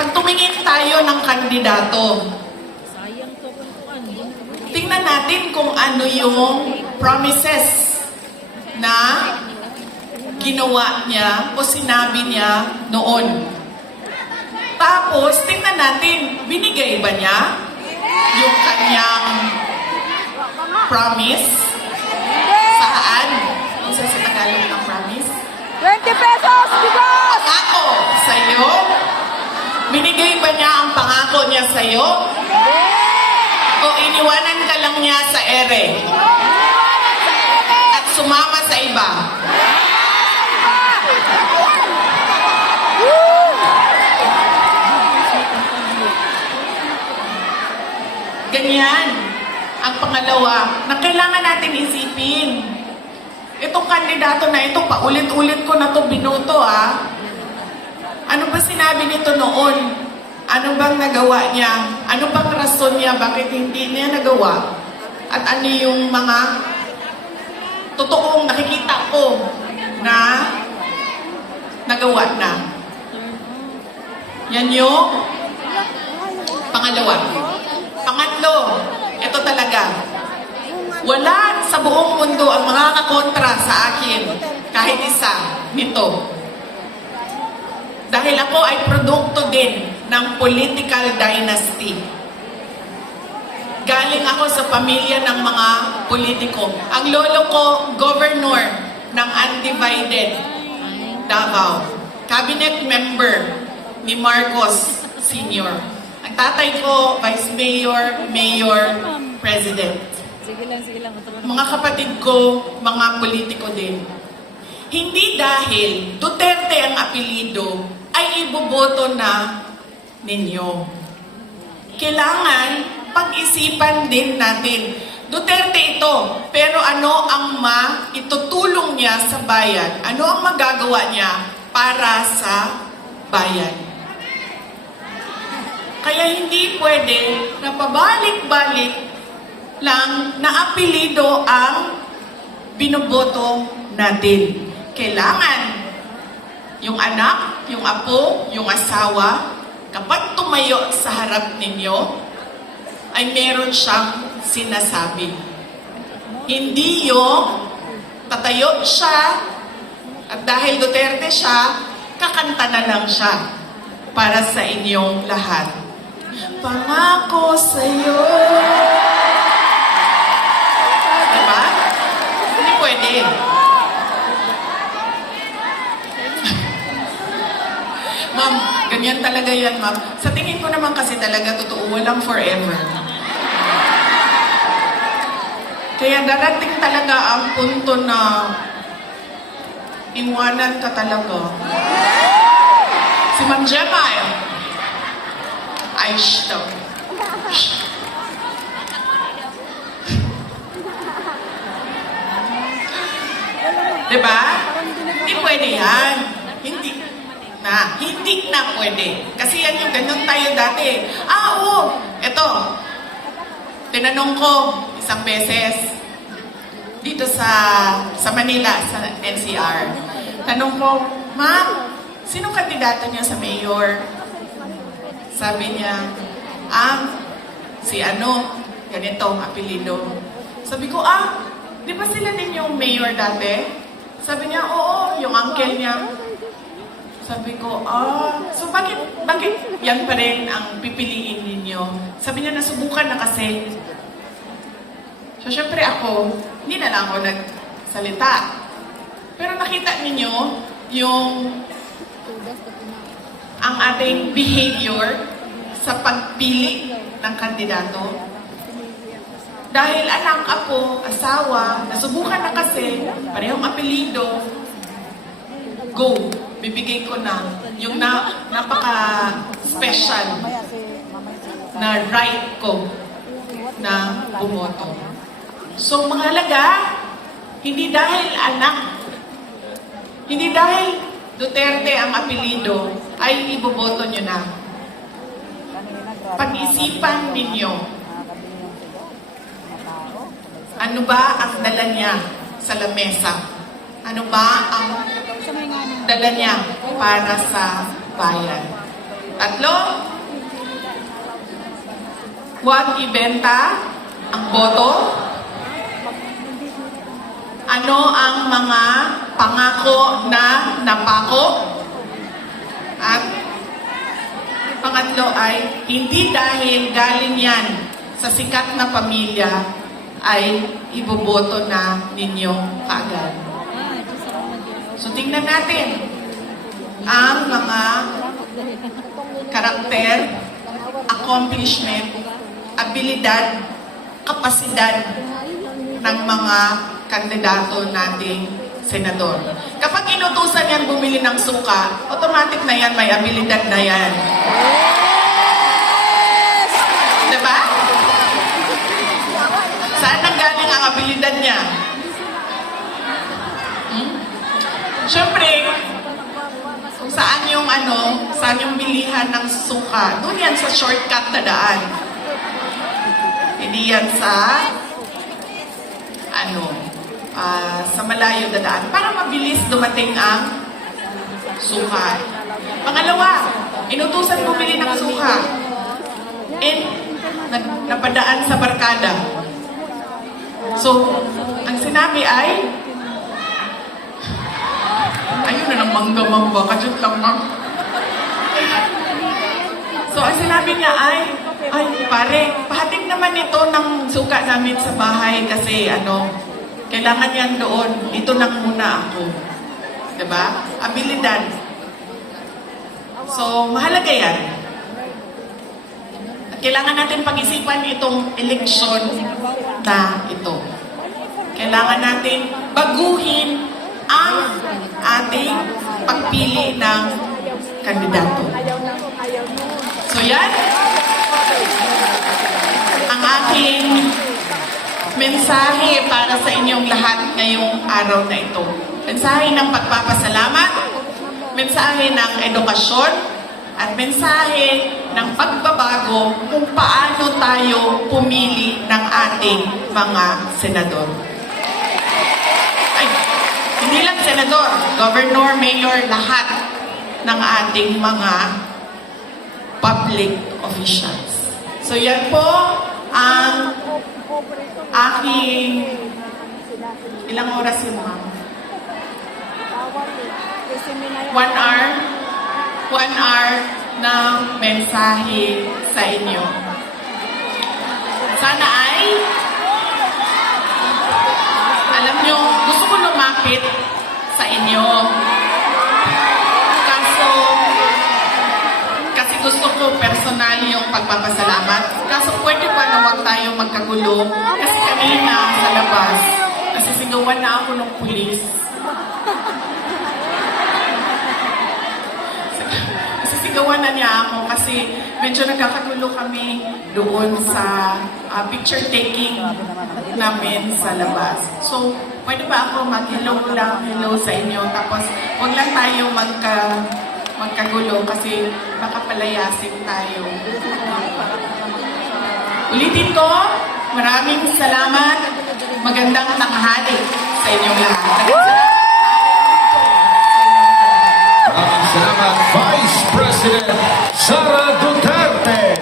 pag tumingin tayo ng kandidato, tingnan natin kung ano yung promises na ginawa niya o sinabi niya noon. Tapos, tingnan natin, binigay ba niya yung kanyang promise? Saan? Kung sa Tagalog ng promise? 20 pesos, bigas! Pangako sa'yo? Binigay ba niya ang pangako niya sa'yo? O iniwanan ka lang niya sa ere? At sumama sa iba? Ganyan. Ang pangalawa, na kailangan natin isipin. Itong kandidato na ito, paulit-ulit ko na ito binoto Ano ba sinabi nito noon? Ano bang nagawa niya? Ano bang rason niya? Bakit hindi niya nagawa? At ano yung mga totoong nakikita ko na nagawa na? Yan yung pangalawa. Pangatlo, ito talaga. Wala sa buong mundo ang makakakontra sa akin kahit isa nito. Dahil ako ay produkto din ng political dynasty. Galing ako sa pamilya ng mga politiko. Ang lolo ko, governor ng undivided Davao. Cabinet member ni Marcos Sr. Ang tatay ko, vice mayor, mayor, president. Sige lang. Mga kapatid ko, mga politiko din. Hindi dahil Duterte ang apelido ay iboboto na ninyo. Kailangan pag-isipan din natin. Duterte ito, pero ano ang itutulong niya sa bayan? Ano ang magagawa niya para sa bayan? Kaya hindi pwede na pabalik-balik lang na apelido ang binoboto natin. Kailangan yung anak, yung apo, yung asawa, kapag tumayo sa harap ninyo, ay meron siyang sinasabi. Hindi yung tatayo siya at dahil Duterte siya, kakanta na lang siya para sa inyong lahat. Pangako sa'yo. Diba? Hindi pwede. Ma'am, ganyan talaga yan, ma'am. Sa tingin ko naman kasi talaga totoo, walang forever. Kaya darating talaga ang punto na iwanan ka talaga. Si Ma'am Gemma, ay daw. Diba? Hindi pwede yan. Hindi na pwede. Kasi yan yung ganun tayo dati. Oo. Ito. Tinanong ko isang beses dito sa Manila, sa NCR. Tanong ko, Ma'am, sino kandidato niya sa mayor? Sabi niya, si ganito, apelido. Sabi ko, di ba sila din yung mayor dati? Sabi niya, oo, yung uncle niya. Sabi ko, so bakit yan pa rin ang pipiliin ninyo? Sabi niya, nasubukan na kasi. So, syempre ako, hindi na lang ako nagsalita. Pero nakita ninyo ang ating behavior sa pagpili ng kandidato. Dahil anak, apo, asawa, nasubukan na kasi, parehong apelido, go, bibigay ko na yung napaka-special na right ko na bumoto. So, mahalaga, hindi dahil anak, hindi dahil Duterte ang apelido, ay iboboto nyo na. Pag-isipan ninyo, ano ba ang dala niya sa lamesa? Ano ba ang dala niya para sa bayan? Tatlo, huwag ibenta ang boto. Ano ang mga pangako na napako? At pangatlo ay, hindi dahil galing yan sa sikat na pamilya ay iboboto na ninyo kaagad. So tingnan natin ang mga karakter, accomplishment, abilidad, kapasidad ng mga kandidato nating senador. Kapag inutusan yan bumili ng suka, automatic na yan, may abilidad na yan. Diba? Saan nanggaling ang abilidad niya? Siyempre, kung saan yung bilihan ng suka, doon yan sa shortcut na daan. Hindi yan sa sa malayo na daan para mabilis dumating ang suka. Pangalawa, inutusan bumili ng suka. And napadaan sa barkada. So, ang sinabi ay, ayun na ng mangga-mangga, kadyot lang ma'am. So, ang sinabi niya ay pare, pahatid naman ito ng suka namin sa bahay kasi kailangan yan doon. Ito lang muna ako. Diba? Abilidad. So, mahalaga yan. At kailangan natin pag-isipan itong eleksyon na ito. Kailangan natin baguhin ang ating pagpili ng kandidato. So yan, ang aking mensahe para sa inyong lahat ngayong araw na ito. Mensahe ng pagpapasalamat, mensahe ng edukasyon, at mensahe ng pagbabago kung paano tayo pumili ng ating mga senador. Ay, hindi lang senador, governor, mayor, lahat ng ating mga public officials. So yan po ang aking ilang oras yun ma'am? 1 hour? 1 hour ng mensahe sa inyo. Sana ay alam nyo, gusto ko lumapit sa inyo. Kasi gusto ko personal yung pagpapasalamat. Kaso pwede pa na huwag tayo magkagulo. Kasi kanina sa labas, nasisigawan na ako ng pulis. Nasisigawan na niya ako kasi medyo nagkakagulo kami doon sa picture taking namin sa labas. So, pwede ba ako mag-hello lang, hello sa inyo. Tapos, huwag lang tayo magkagulo kasi baka palayasin tayo. Ulitin ko, maraming salamat. Magandang tanghali sa inyong lahat. Maraming salamat, Vice President Sara Duterte.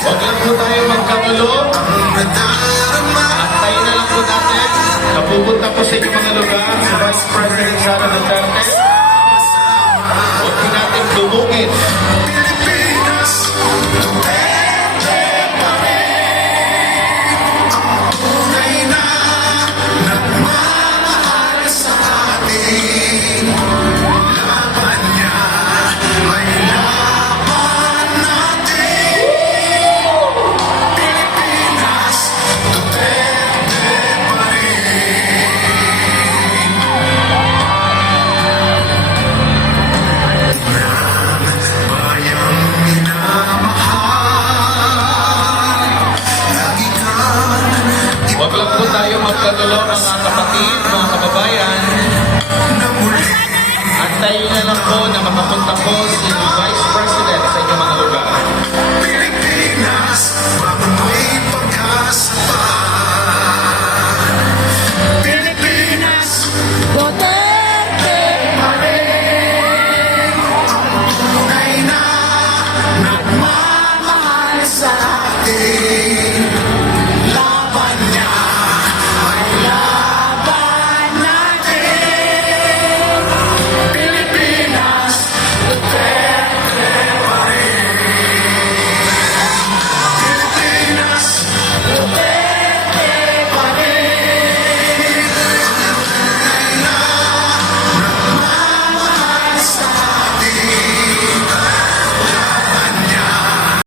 Huwag lang po tayo magkagulo. Antayin na lang po natin. Napupunta po sa inyong mga lugar si Vice President Sara Duterte. Huwag po natin dumungin. birthday